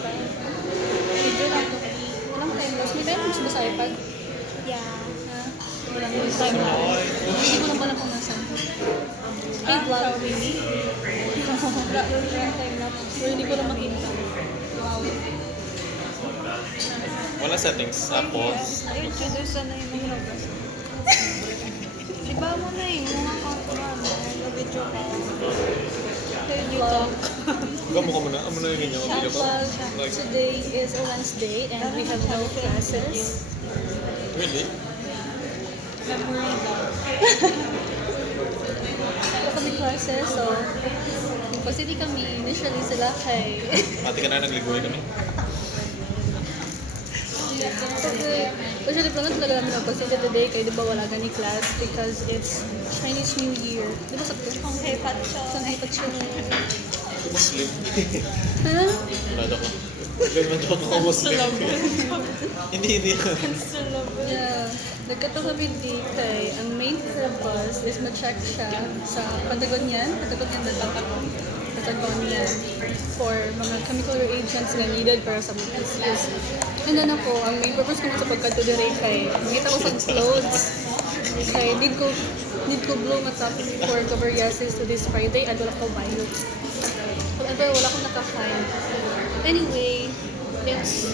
pa. Video lang to. Walang time loss. May time loss ba sa iPad? Yeah. Ha? Walang time loss. Hindi ko lang pala kung nasan. Ay, vlog. Walang time loss. Pero hindi ko lang makita. Wow. Wala settings. Tapos, I-introduce na yung mga labas. Iba mo na yung mga control. Video ka. Vlog. gamo ka muna. Amo na yung ganyan. Video ko. Well, today is a Wednesday and we have no classes. Really? Memory daw. Wala kami classes, so nagpasiti kami. Initially sila kay... Ate ka na nagligoy kami. Usually, plano talaga namin nagpasiti today kaya di ba wala gani class because it's Chinese New Year. Di ba sakto? Ang hepat siya. Saan ay patsyo? Muslim. Ha? Wala daw ko. Ganun daw ako Muslim. Hindi. Yeah. Nagkato kami di kay ang main purpose is ma-check siya sa Patagonia for mga chemical reagents na needed para sa mga business. And then ako, ang main purpose ko sa pagkanto dire kay mangita ko sa clothes. Kay need ko blow matap for Caberyasis to this Friday and wala ko bayad. However, wala akong naka-find. Anyway, it's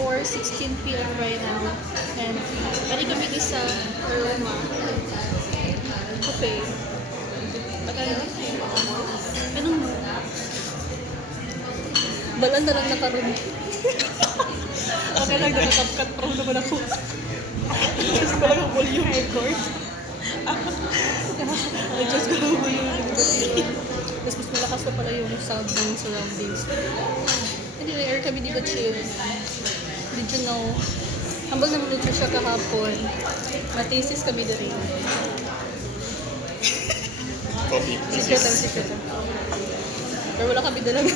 4:16 p.m. right now and balik kami di sa Aroma Cafe. Anong mo? Balan na lang nakaroon. Okay lang, nakakapkat pro naman ako. Just ko lang ang volume. Record. Just ko lang ang volume. Tapos mas malakas pa pala yung sound ng surroundings. Hindi na air kami dito chill. Did you know? Hambal naman dito siya kahapon. Matisis kami dito rin. Coffee. Secret lang. Pero wala kami dalang.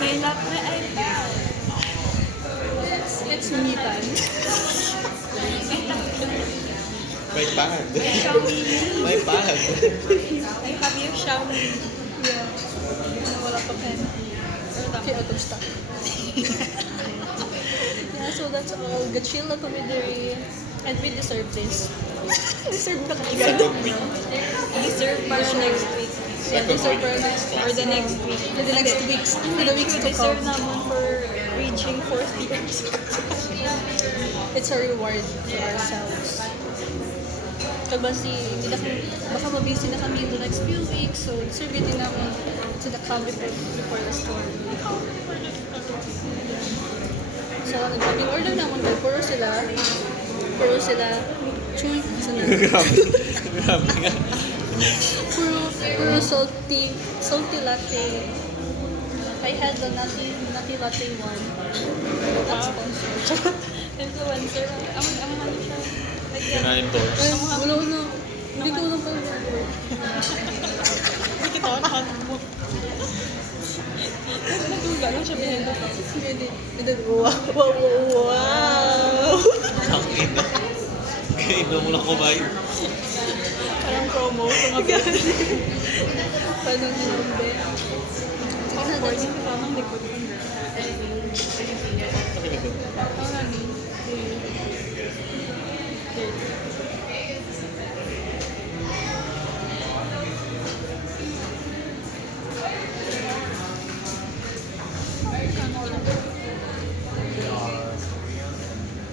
May lap na iPad. It's me pan. My bag. Xiaomi. My bag. I have your Xiaomi. Yeah. Wala pa pen. Pero taki out of stock. Yeah, so that's all. Gachil na kami diri. And we deserve this. Deserve ka talaga. Second week. Deserve para next week. Yeah, deserve for next Or the next week. for the next weeks. For the weeks to Deserve come. naman for reaching 4th year. It's a reward for ourselves. Kasi baka mabisi na kami in the next few weeks, so deserve din namin to the come before the storm. So, nagpaping order naman kay puro sila, chuy, Grabe nga. puro salty latte. I had the nutty latte one. That's sponsored. Influencer. Ang ano siya. Yun na endorse. Ay, wala na. Hindi ko na pala. Bakit ako nakahanap mo? Nagtungga lang siya binendo ko. Hindi. Wow! Ang ina. Kainom mo lang kumain. Parang promo sa mga binendo. Paano nilumbe? Passport yung tamang likod ko. Pakinig ko. Ang nani.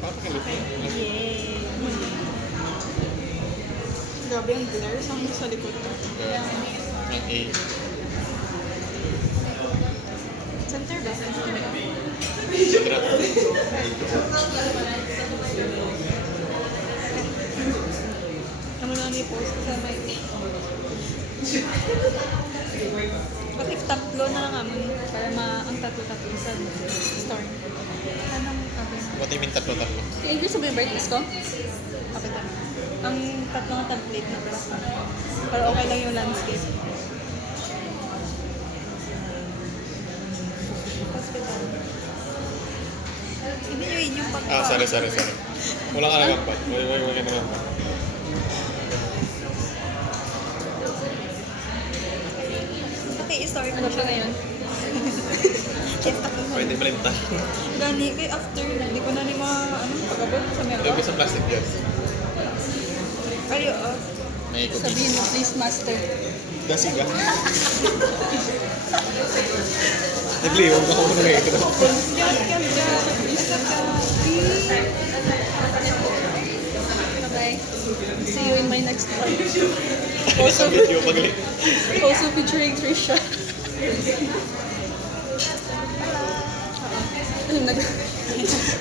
Pakinig ko. Yay! Grabe ang glare sa likod ko. Ang A. Center ba? Sitra. Ano na ni-post sa may... Okay, tatlo na lang naman para ang tatlo-tatlo sa store. Anong sabi? What do you mean tatlo-tatlo? I-increase mo yung brightness ko? Okay, tama. Ang tatlong template na para okay lang yung landscape. Hospital. Hindi yun yung pag... Sorry. Wala ka nagampat. Wala ka nagampat. Okay, i-start Ano mo pa siya. ngayon? Fiesta ko sa Pwede printa. Gani, kay after, hindi ko na ni mga, pagabot sa meron. Ito sa plastic gas. Ayo, May cookies. Sabihin mo, please, master. Dasiga. Nagliwag ako na ngayon. Yes, asa ka? Bye-bye. See you in my next vlog. Sa video pag Also featuring Trisha.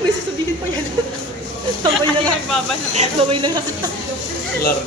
May sasabihin pa yan. Babay na lang. Baba na. Babay na lang. Laro.